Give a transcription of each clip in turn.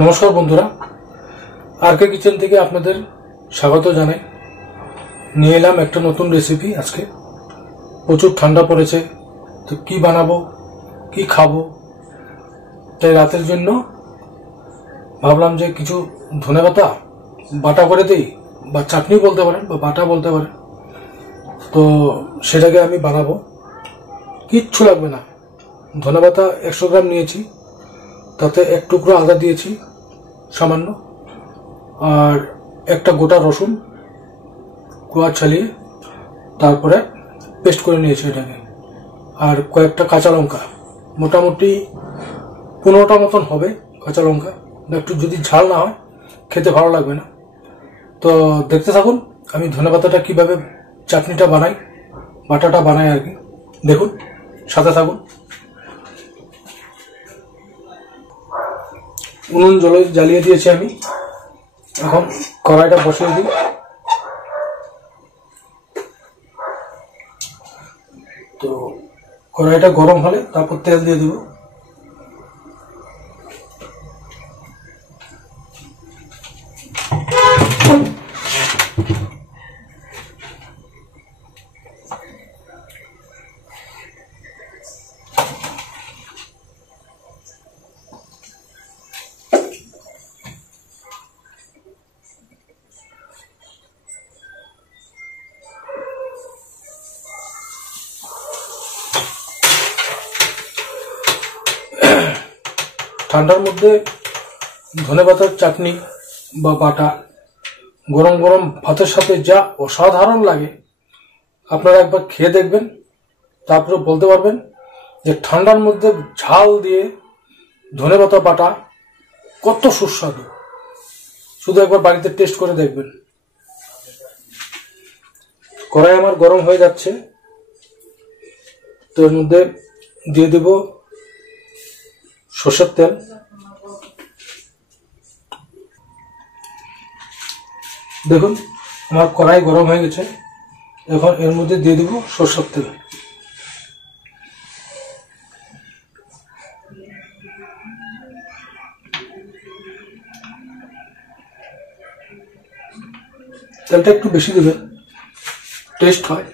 নমস্কার বন্ধুরা, আরকে কিচেন থেকে আপনাদের স্বাগত জানাই। নিয়ে এলাম একটা নতুন রেসিপি। আজকে প্রচুর ঠান্ডা পড়েছে, তো কি বানাবো কি খাবো, তাই রাতের জন্য ভাবলাম যে কিছু ধনেপাতা বাটা করে দিই, বা চাটনি বলতে পারেন বা বাটা বলতে পারেন। তো সেটাকে আমি বানাবো। কিচ্ছু লাগবে না। ধনেপাতা 100 গ্রাম নিয়েছি, তাতে এক টুকরো আদা দিয়েছি সামান্য, আর একটা গোটা রসুন কোয়া ছালিয়ে তারপরে পেস্ট করে নিয়েছি এটাকে, আর কয়েকটা কাঁচা লঙ্কা, মোটামুটি 15টা মতন হবে কাঁচা লঙ্কা। একটু যদি ঝাল না হয় খেতে ভালো লাগবে না। তো দেখতে থাকুন আমি ধনেপাতাটা কিভাবে চাটনিটা বানাই, বাটাটা বানাই আর কি। দেখুন, সাথে থাকুন। উনুন জ্বালিয়ে দিয়েছি আমি, এখন কড়াইটা বসিয়ে দিই। তো কড়াইটা গরম হলে তারপর তেল দিয়ে দেব। ঠান্ডার মধ্যে ধনেপাতার চাটনি বা বাটা গরম গরম ভাতের সাথে যা অসাধারণ লাগে, আপনারা একবার খেয়ে দেখবেন, তারপরে বলতে পারবেন যে ঠান্ডার মধ্যে ঝাল দিয়ে ধনেপাতা বাটা কত সুস্বাদু। শুধু একবার বাড়িতে টেস্ট করে দেখবেন। কড়াই আমার গরম হয়ে যাচ্ছে, তো এর মধ্যে দিয়ে দেব সরষের তেল। দেখুন আমার কড়াই গরম হয়ে গেছে, এখন এর মধ্যে দিয়ে দেব সরষের তেল। তেলটা একটু বেশি দেবেন, টেস্ট হয়।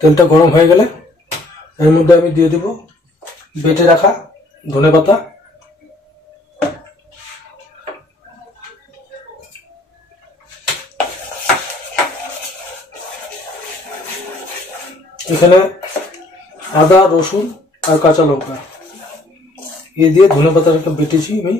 তেলটা গরম হয়ে গেলে এর মধ্যে আমি দিয়ে দেব বেটে রাখা ধনেপাতা। এখানে আদা, রসুন আর কাঁচা লঙ্কা এ দিয়ে ধনেপাতাটা বেটেছি আমি।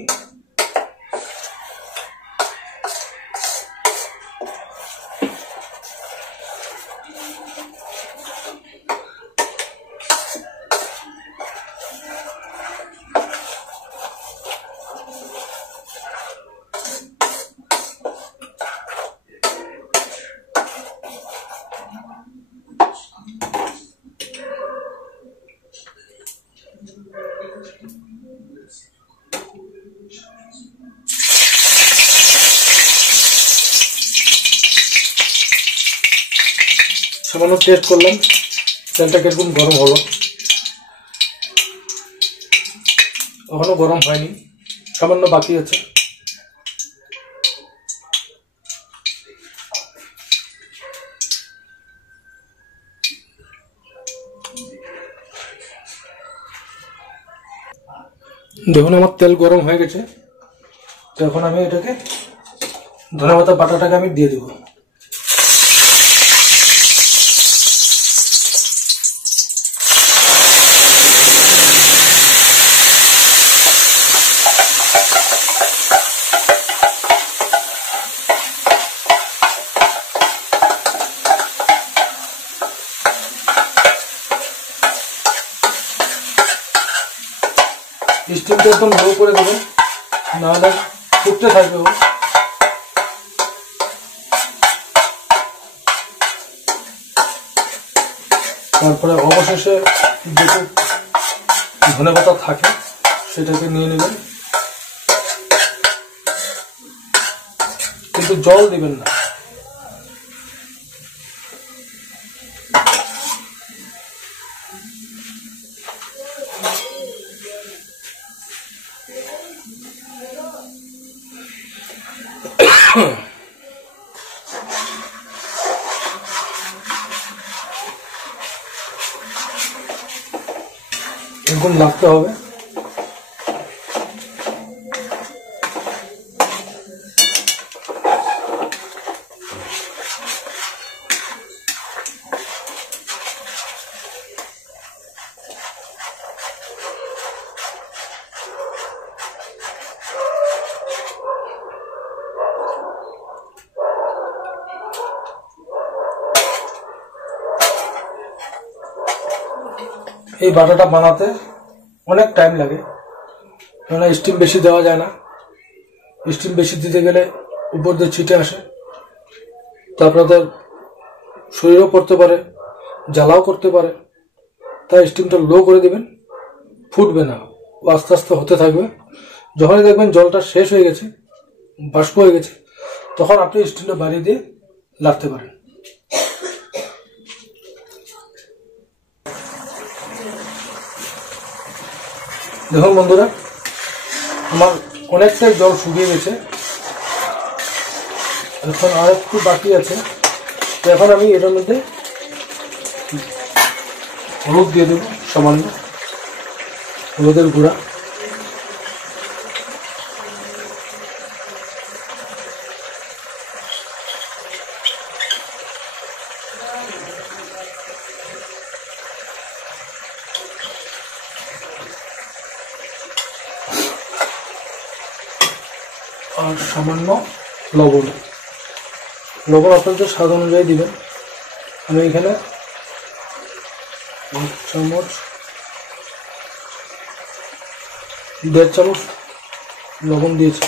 সামান্য টেস্ট করলাম তেলটা কিরকম গরম হলো। এখনো গরম হয়নি, সামান্য বাকি আছে। দেখুন আমার তেল গরম হয়ে গেছে, তো এখন আমি এটাকে ধনেপাতা বাটাটাকে আমি দিয়ে দেবো। স্টিমটা একদম লো করে দেবেন, নাহলে ফুটতে থাকবে ও। তারপরে অবশেষে যেটুকু ধনেপাতা থাকে সেটাকে নিয়ে নেবেন, কিন্তু জল দিবেন না। এরকম লাগতে হবে। এই বাটাটা বানাতে অনেক টাইম লাগে, কেননা স্টিম বেশি দেওয়া যায় না। স্টিম বেশি দিতে গেলে উপর দিয়ে ছিটে আসে, তা আপনাদের শরীরও করতে পারে, জ্বালাও করতে পারে। তাই স্টিমটা লো করে দেবেন, ফুটবে না, ও আস্তে আস্তে হতে থাকবে। যখনই দেখবেন জলটা শেষ হয়ে গেছে, বাষ্প হয়ে গেছে, তখন আপনি স্টিমটা বাড়িয়ে দিয়ে লাগতে পারেন। দেখুন বন্ধুরা, আমার অনেকটাই জল শুকিয়ে গেছে, এখন আর একটু বাকি আছে। এখন আমি এটার মধ্যে হলুদ দিয়ে দেবো, সামান্য হলুদের গুঁড়া। আর সামান্য লবণ। লবণ আপনাদের স্বাদ অনুযায়ী দিবেন। আমি এখানে 1 চামচ, 1.5 চামচ লবণ দিয়েছি।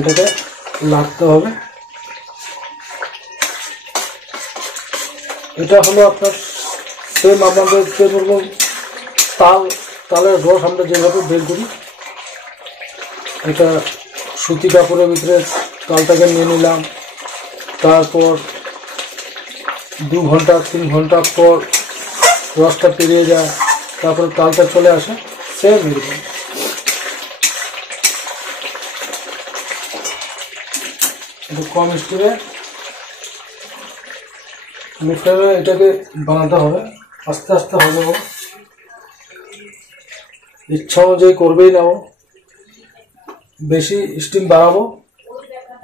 এটাকে লাগতে হবে। এটা হলো আপনার সেম আমাদের যেরকম তালের রস আমরা যেভাবে বের করি, এটা সুতি কাপড়ের ভিতরে তালটাকে নিয়ে নিলাম, তারপর 2 ঘন্টা 3 ঘন্টা পর রসটা পেরিয়ে যায়, তারপর তালটা চলে আসে, সেম এরকম। একটু কম স্টিমে মিক্সারে এটাকে বানাতে হবে, আস্তে আস্তে হবে। ও ইচ্ছা অনুযায়ী করবেই না, ও বেশি স্টিম বাড়াবো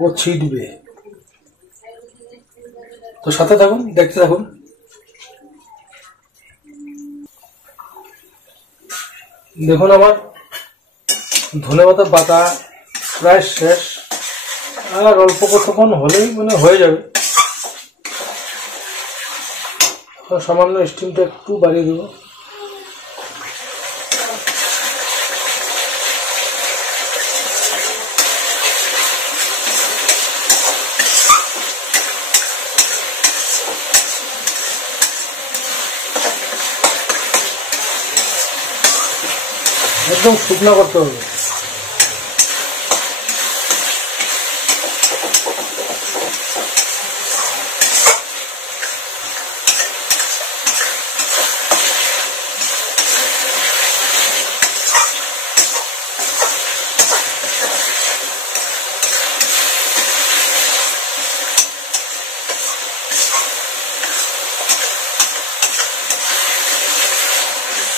ও ছিটবে। তো সাথে থাকুন, দেখতে থাকুন। দেখুন আমার ধনেপাতা বাটা প্রায় শেষ, আর অল্প কতক্ষণ হলেই মানে হয়ে যাবে। সামান্য স্টিমটা একটু বাড়িয়ে দেবো। একদম শুকনা করতে হবে।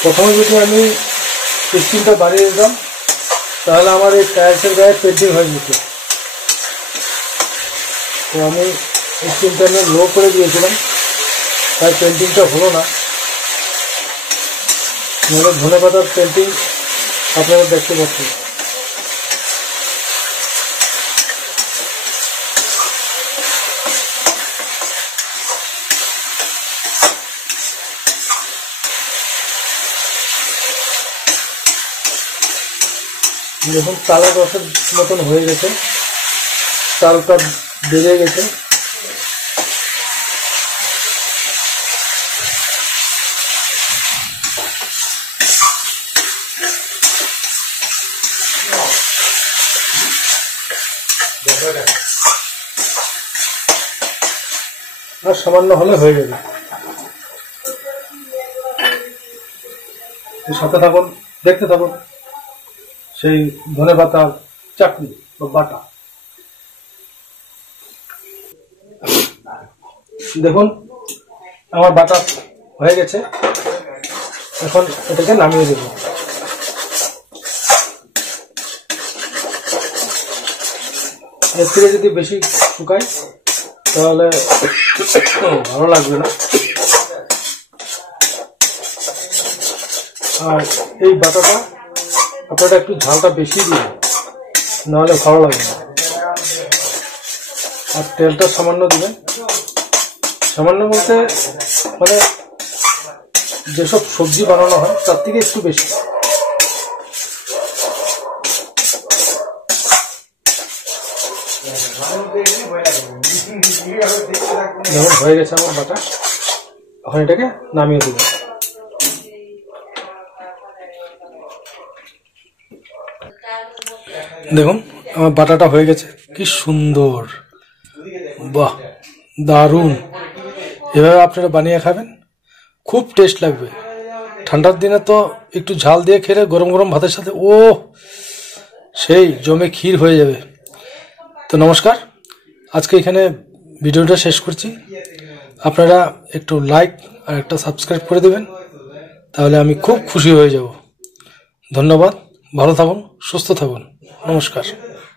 প্রথমে যদি আমি স্টিমটা বাড়িয়ে দিতাম, তাহলে আমার এই টাইলসের গায়ে পেন্টিং হয়ে যেত। তো আমি স্টিমটা লো করে দিয়েছিলাম, তাই পেন্টিংটা হলো না। নাহলে ধনেপাতার পেন্টিং আপনারা দেখতে পাচ্ছেন। দেখুন তালের রসের মতন হয়ে গেছে, তালটা বেড়ে গেছে। আর সামান্য হলে হয়ে যাবে। সাথে থাকুন, দেখতে থাকুন। সেই ধনেপাতার চাটনি বা বাটা। দেখুন আমার বাটা হয়ে গেছে, এখন এটাকে নামিয়ে দেব। এর থেকে যদি বেশি শুকায় তাহলে ভালো লাগবে না। আর এই বাটাটা আপনারা একটু ঝালটা বেশি দিন, নাহলে ভালো লাগবে না। আর তেলটা সামান্য দিবেন, সামান্য বলতে মানে যেসব সবজি বানানো হয় তার থেকে একটু বেশি। যেমন হয়ে গেছে আমার বাটা, এখন এটাকে নামিয়ে দেব। দেখুন আমার বাটাটা হয়ে গেছে, কি সুন্দর, বাহ দারুণ। এভাবে আপনারা বানিয়ে খাবেন, খুব টেস্ট লাগবে। ঠান্ডার দিনে তো একটু ঝাল দিয়ে খেলে গরম গরম ভাতের সাথে ও সেই জমে ক্ষীর হয়ে যাবে। তো নমস্কার, আজকে এখানে ভিডিওটা শেষ করছি। আপনারা একটু লাইক আর একটা সাবস্ক্রাইব করে দেবেন, তাহলে আমি খুব খুশি হয়ে যাব। ধন্যবাদ, ভালো থাকুন, সুস্থ থাকুন, নমস্কার।